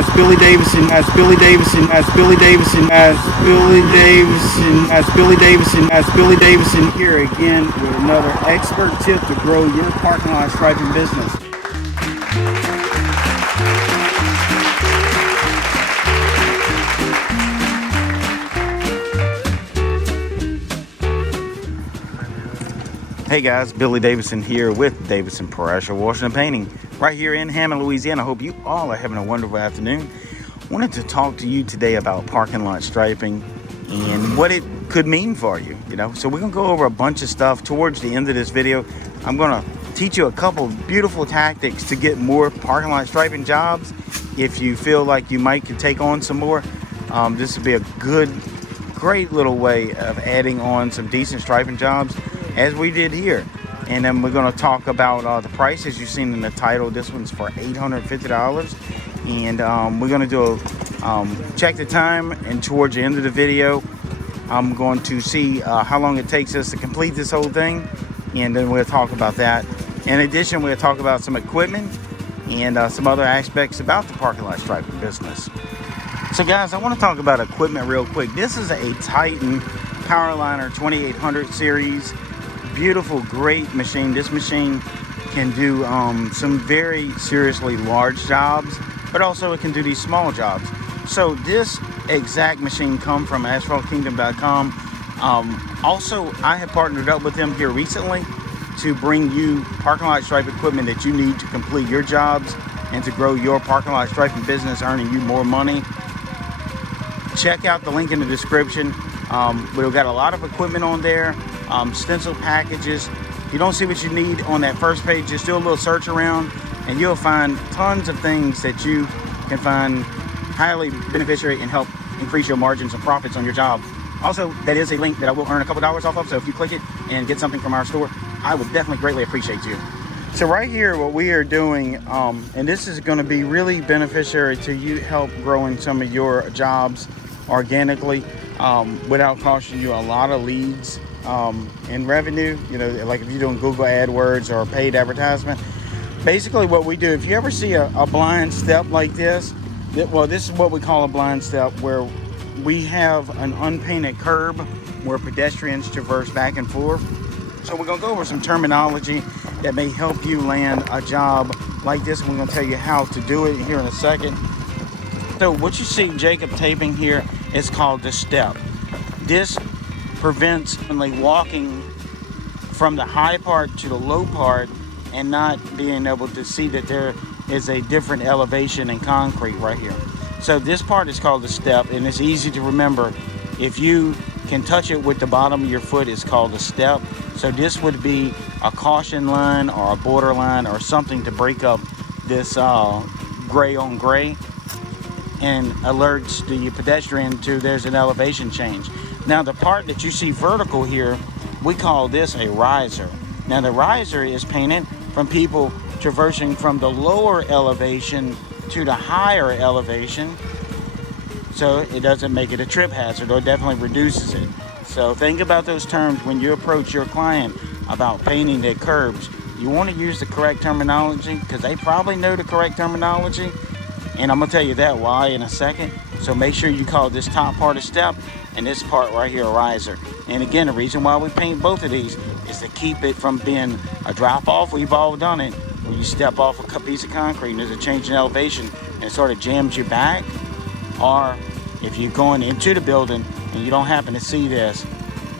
That's Billy Davison. That's Billy Davison. That's Billy Davison. That's Billy Davison. That's Billy Davison. That's Billy Davison here again with another expert tip to grow your parking lot striping business. Hey guys, Billy Davison here with Davison Pressure Washing and Painting right here in Hammond, Louisiana. I hope you all are having a wonderful afternoon. Wanted to talk to you today about parking lot striping and what it could mean for you, So we're gonna go over a bunch of stuff towards the end of this video. I'm gonna teach you a couple beautiful tactics to get more parking lot striping jobs. If you feel like you might could take on some more, this would be a great little way of adding on some decent striping jobs, as we did here. And then we're going to talk about the prices you've seen in the title. This one's for $850, and we're going to do a check the time, and towards the end of the video I'm going to see how long it takes us to complete this whole thing, and then we'll talk about that. In addition, we'll talk about some equipment and some other aspects about the parking lot striping business. So guys, I want to talk about equipment real quick. This is a Titan Powerliner 2800 series. Beautiful, great machine. This machine can do some very seriously large jobs, but also it can do these small jobs. So this exact machine come from asphaltkingdom.com. Also, I have partnered up with them here recently to bring you parking lot stripe equipment that you need to complete your jobs and to grow your parking lot striping business, earning you more money. Check out the link in the description. We've got a lot of equipment on there. Stencil packages. If you don't see what you need on that first page, just do a little search around and you'll find tons of things that you can find highly beneficial and help increase your margins and profits on your job. Also, that is a link that I will earn a couple dollars off of, so if you click it and get something from our store, I would definitely greatly appreciate you. So right here, what we are doing, and this is going to be really beneficiary to you, help growing some of your jobs organically without costing you a lot of leads in revenue, like if you're doing Google AdWords or paid advertisement. Basically what we do, if you ever see a blind step like this, this is what we call a blind step, where we have an unpainted curb where pedestrians traverse back and forth. So we're going to go over some terminology that may help you land a job like this. We're going to tell you how to do it here in a second. So what you see Jacob taping here is called the step. This prevents walking from the high part to the low part and not being able to see that there is a different elevation in concrete right here. So this part is called the step, and it's easy to remember. If you can touch it with the bottom of your foot, it's called a step. So this would be a caution line or a border line or something to break up this gray on gray and alerts the pedestrian to there's an elevation change. Now the part that you see vertical here, we call this a riser. Now the riser is painted from people traversing from the lower elevation to the higher elevation, so it doesn't make it a trip hazard, or it definitely reduces it. So think about those terms when you approach your client about painting their curbs. You want to use the correct terminology, because they probably know the correct terminology, and I'm going to tell you that why in a second. So make sure you call this top part a step and this part right here a riser. And again, the reason why we paint both of these is to keep it from being a drop off. We've all done it, when you step off a piece of concrete and there's a change in elevation and it sort of jams you back. Or if you're going into the building and you don't happen to see this,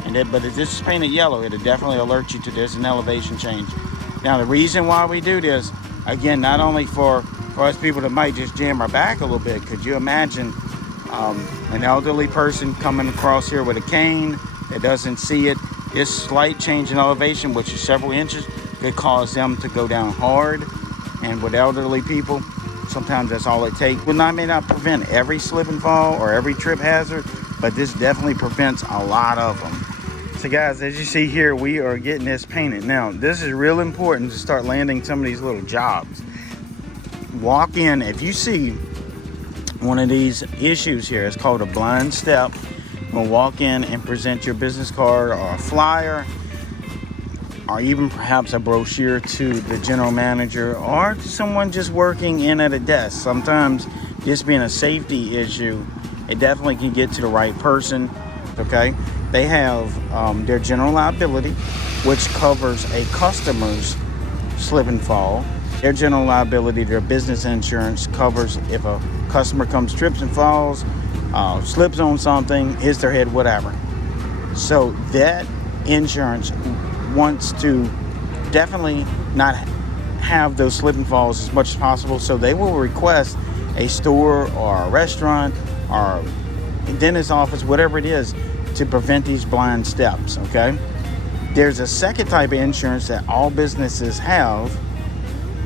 but if this is painted yellow, it'll definitely alert you to there's an elevation change. Now the reason why we do this, again, not only for us people that might just jam our back a little bit. Could you imagine an elderly person coming across here with a cane that doesn't see it? This slight change in elevation, which is several inches, could cause them to go down hard. And with elderly people, sometimes that's all it takes. Well, may not prevent every slip and fall or every trip hazard, but this definitely prevents a lot of them. So guys, as you see here, we are getting this painted. Now, this is real important to start landing some of these little jobs. Walk in, if you see one of these issues here, it's called a blind step. You'll walk in and present your business card or a flyer, or even perhaps a brochure to the general manager or to someone just working in at a desk. Sometimes this being a safety issue, it definitely can get to the right person. Okay, they have their general liability, which covers a customer's slip and fall. Their general liability, their business insurance, covers if a customer comes, trips and falls, slips on something, hits their head, whatever. So that insurance wants to definitely not have those slip and falls as much as possible. So they will request a store or a restaurant or a dentist's office, whatever it is, to prevent these blind steps. Okay. There's a second type of insurance that all businesses have,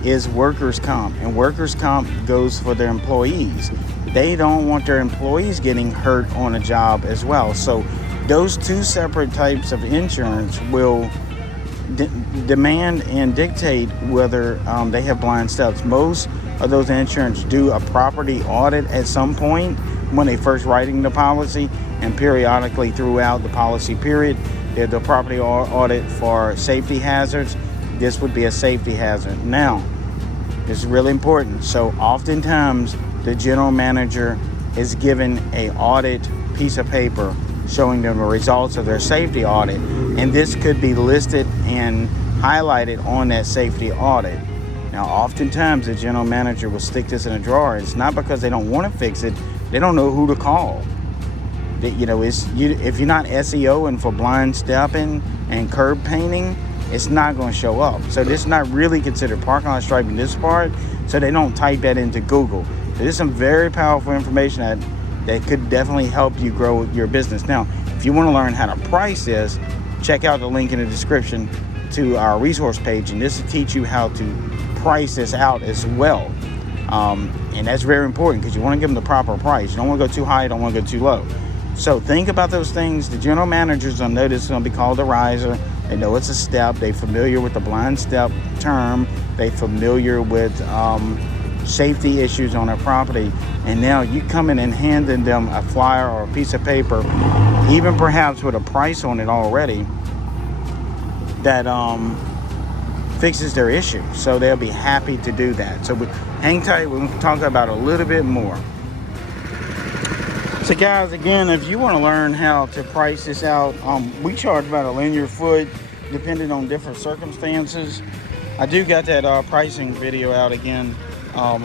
is workers' comp, and workers' comp goes for their employees. They don't want their employees getting hurt on a job as well. So those two separate types of insurance will demand and dictate whether they have blind steps. Most of those insurance do a property audit at some point when they first writing the policy, and periodically throughout the policy period, they do a property audit for safety hazards. This would be a safety hazard. Now, this is really important. So oftentimes the general manager is given a audit piece of paper showing them the results of their safety audit, and this could be listed and highlighted on that safety audit. Now, oftentimes the general manager will stick this in a drawer. It's not because they don't want to fix it; they don't know who to call. If you're not SEOing for blind stepping and curb painting, it's not going to show up. So this is not really considered parking lot striping, this part, so they don't type that into Google. So this is some very powerful information that could definitely help you grow your business. Now, if you want to learn how to price this, check out the link in the description to our resource page, and this will teach you how to price this out as well. And that's very important because you want to give them the proper price. You don't want to go too high, you don't want to go too low. So think about those things. The general managers will know this is going to be called a riser. They know it's a step. They're familiar with the blind step term. They're familiar with safety issues on their property. And now you come in and handing them a flyer or a piece of paper, even perhaps with a price on it already, that fixes their issue. So they'll be happy to do that. So hang tight. We're going to talk about it a little bit more. So guys, again, if you want to learn how to price this out, we charge about a linear foot depending on different circumstances. I do got that pricing video out again.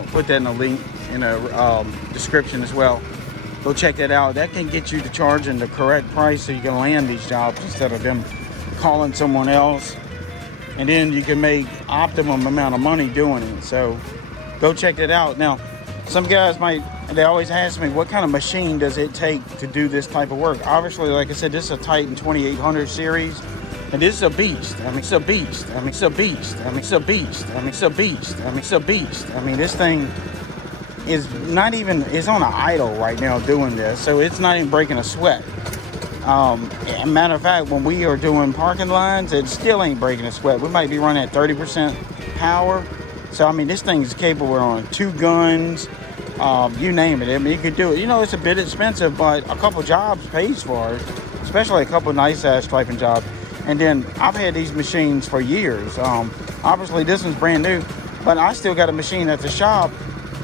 Put that in a link in a description as well. Go check that out. That can get you to charging the correct price so you can land these jobs instead of them calling someone else. And then you can make optimum amount of money doing it. So go check that out. Now, some guys they always ask me, what kind of machine does it take to do this type of work? Obviously, like I said, this is a Titan 2800 series, and this is a beast. It's a beast. It's a beast. It's a beast. It's a beast. It's a beast. This thing is not even, it's on an idle right now doing this, so it's not even breaking a sweat. Matter of fact, when we are doing parking lines, it still ain't breaking a sweat. We might be running at 30% power. So, this thing is capable of running 2 guns, you name it. You could do it. It's a bit expensive, but a couple jobs pays for it, especially a couple nice-ass striping jobs. And then I've had these machines for years. Obviously, this one's brand new, but I still got a machine at the shop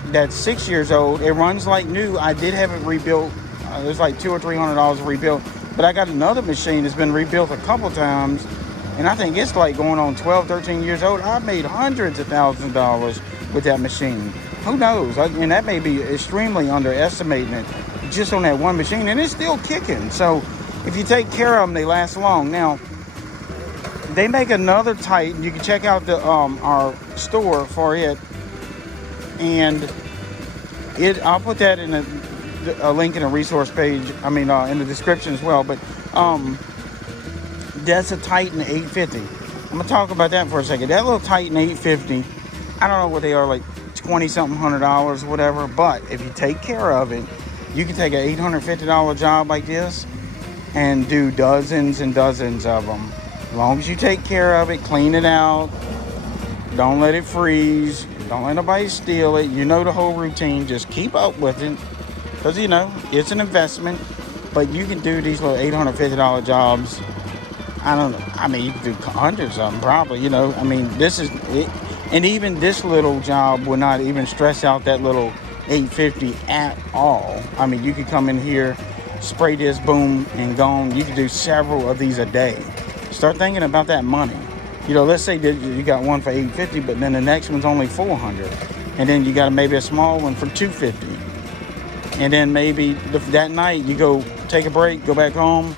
that's 6 years old. It runs like new. I did have it rebuilt. It was like $200 or $300 rebuilt. But I got another machine that's been rebuilt a couple times, and I think it's like going on 12, 13 years old. I've made hundreds of thousands of dollars with that machine. Who knows? And that may be extremely underestimating it just on that one machine, and it's still kicking. So if you take care of them, they last long. Now, they make another Titan. You can check out the our store for it, and I'll put that in a link in a resource page. In the description as well. But that's a Titan 850. I'm gonna talk about that for a second. That little Titan 850, I don't know what they are, like $20-something $100 or whatever. But if you take care of it, you can take an $850 job like this and do dozens and dozens of them. As long as you take care of it, clean it out, don't let it freeze, don't let nobody steal it. You know the whole routine. Just keep up with it, because it's an investment. But you can do these little $850 jobs. I don't know. You can do hundreds of them probably. This is it. And even this little job will not even stress out that little $850 at all. I mean, you could come in here, spray this, boom, and gone. You could do several of these a day. Start thinking about that money. Let's say that you got one for $850, but then the next one's only $400, and then you got maybe a small one for $250, and then maybe that night you go take a break, go back home,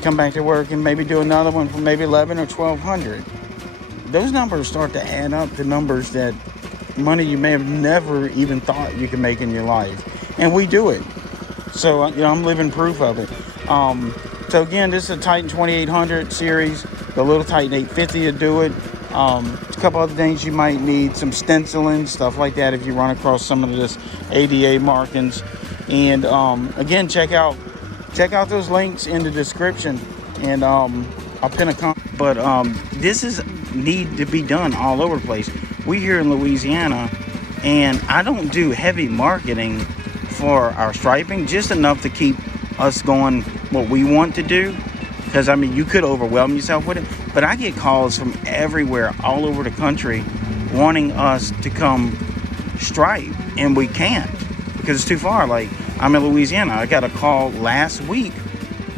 come back to work, and maybe do another one for maybe $1,100 or $1,200. Those numbers start to add up to numbers that money you may have never even thought you could make in your life, and we do it. So I'm living proof of it. So again, this is a Titan 2800 series. The little Titan 850 to do it. A couple other things you might need, some stenciling, stuff like that if you run across some of this ADA markings. And again, check out those links in the description, and I'll pin a comment. But this is need to be done all over the place. We here in Louisiana, and I don't do heavy marketing for our striping, just enough to keep us going what we want to do. Because, I mean, you could overwhelm yourself with it. But I get calls from everywhere, all over the country, wanting us to come stripe. And we can't, because it's too far. Like, I'm in Louisiana. I got a call last week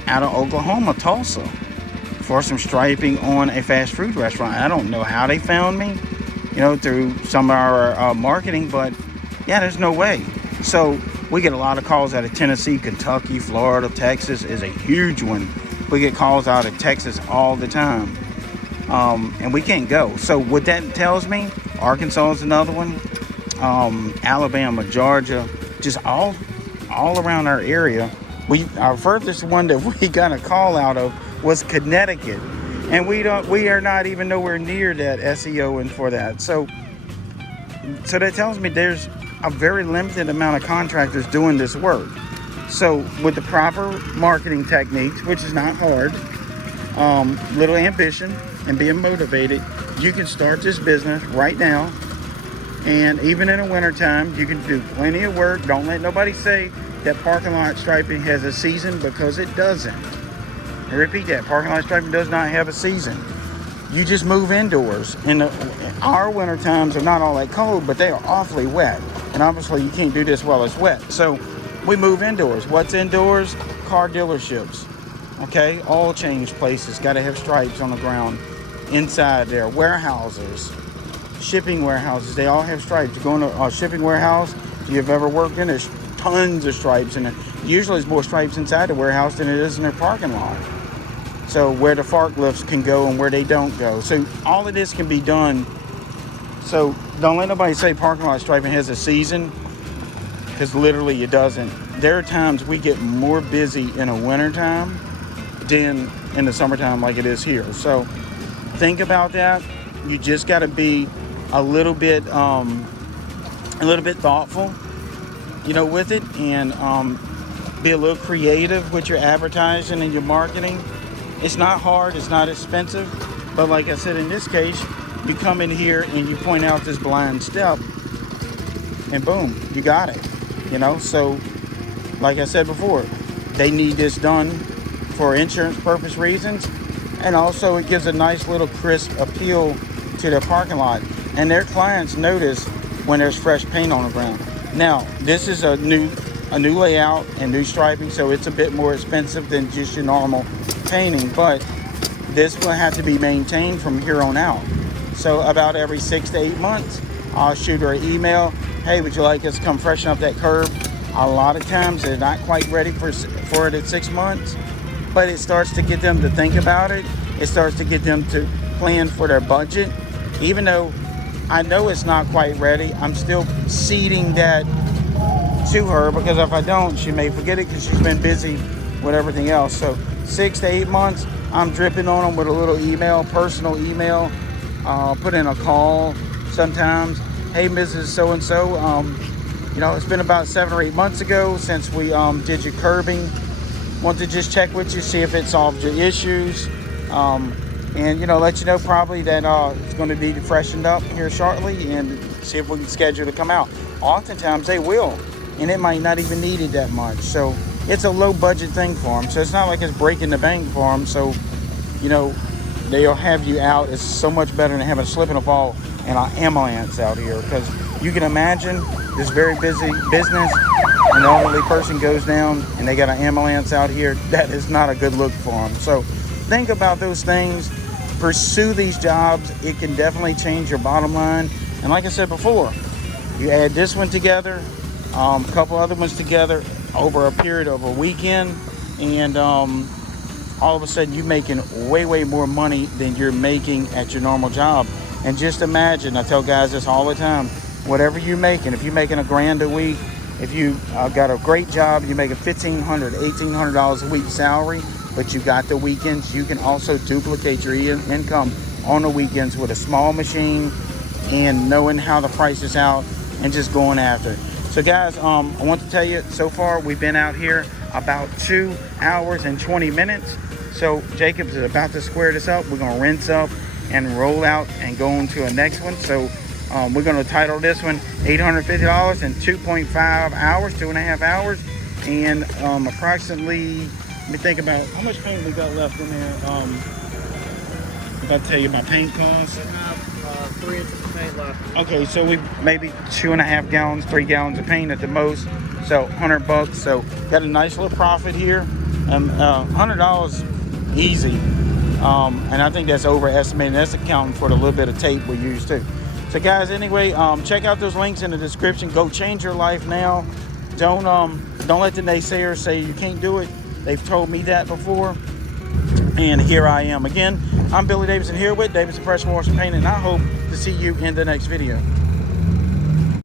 out of Oklahoma, Tulsa, for some striping on a fast food restaurant. I don't know how they found me, through some of our marketing. But, yeah, there's no way. So, we get a lot of calls out of Tennessee, Kentucky, Florida, Texas is a huge one. We get calls out of Texas all the time, and we can't go. So what that tells me, Arkansas is another one, Alabama, Georgia, just all around our area. Our furthest one that we got a call out of was Connecticut, and we are not even nowhere near that SEO and for that. So that tells me there's a very limited amount of contractors doing this work. So with the proper marketing techniques, which is not hard, little ambition and being motivated, you can start this business right now. And even in the wintertime, you can do plenty of work. Don't let nobody say that parking lot striping has a season, because it doesn't. I repeat that, parking lot striping does not have a season. You just move indoors. Our winter times are not all that cold, but they are awfully wet. And obviously you can't do this while it's wet. So we move indoors. What's indoors? Car dealerships. Okay? Oil change places. Got to have stripes on the ground. Inside there. Warehouses. Shipping warehouses. They all have stripes. You go in a shipping warehouse, if you've ever worked in, there's tons of stripes in it. Usually there's more stripes inside the warehouse than it is in their parking lot. So where the forklifts can go and where they don't go. So all of this can be done. So don't let nobody say parking lot striping has a season, because literally it doesn't. There are times we get more busy in the wintertime than in the summertime like it is here. So think about that. You just got to be a little bit thoughtful, with it, and be a little creative with your advertising and your marketing. It's not hard, it's not expensive, but like I said, in this case, you come in here and you point out this blind step, and boom, you got it. So like I said before, they need this done for insurance purpose reasons, and also it gives a nice little crisp appeal to their parking lot, and their clients notice when there's fresh paint on the ground. Now, this is a new layout and new striping, so it's a bit more expensive than just your normal painting, but this will have to be maintained from here on out. So about every 6 to 8 months, I'll shoot her an email. Hey, would you like us to come freshen up that curb? A lot of times they're not quite ready for it at 6 months, but it starts to get them to think about it. It starts to get them to plan for their budget. Even though I know it's not quite ready, I'm still seeding that to her, because if I don't, she may forget it because she's been busy with everything else. So 6 to 8 months, I'm dripping on them with a little email, personal email. Put in a call sometimes. Hey, Mrs. So-and-so, it's been about 7 or 8 months ago since we did your curbing. Want to just check with you, see if it solved your issues. And, let you know probably that it's going to be freshened up here shortly, and see if we can schedule to come out. Oftentimes they will, and it might not even need it that much. So it's a low budget thing for them. So it's not like it's breaking the bank for them. So, they'll have you out. It's so much better than having a slip and a fall and an ambulance out here, because you can imagine this very busy business, an elderly person goes down and they got an ambulance out here. That is not a good look for them. So think about those things. Pursue these jobs. It can definitely change your bottom line. And like I said before, you add this one together, a couple other ones together over a period of a weekend, and all of a sudden you're making way more money than you're making at your normal job. And just imagine, I tell guys this all the time, whatever you're making, if you're making $1,000 a week, if you got a great job, you're making $1,500, $1,800 a week salary, but you got the weekends, you can also duplicate your income on the weekends with a small machine and knowing how the price is out and just going after it. So guys, I want to tell you, so far we've been out here about 2 hours and 20 minutes. So Jacob's is about to square this up. We're going to rinse up and roll out and go on to a next one. So we're going to title this one $850 in 2.5 hours, 2.5 hours. And approximately, let me think about how much paint we got left in there. I'll tell you my paint costs. 3 inches of paint left. Okay, so we maybe 2.5 gallons, 3 gallons of paint at the most. So $100. So got a nice little profit here. $100 easy. And I think that's overestimated. That's accounting for the little bit of tape we use too. So guys, anyway, check out those links in the description. Go change your life now. Don't let the naysayers say you can't do it. They've told me that before. And here I am again. I'm Billy Davidson here with Davidson Pressure Wash and Paint, and I hope to see you in the next video.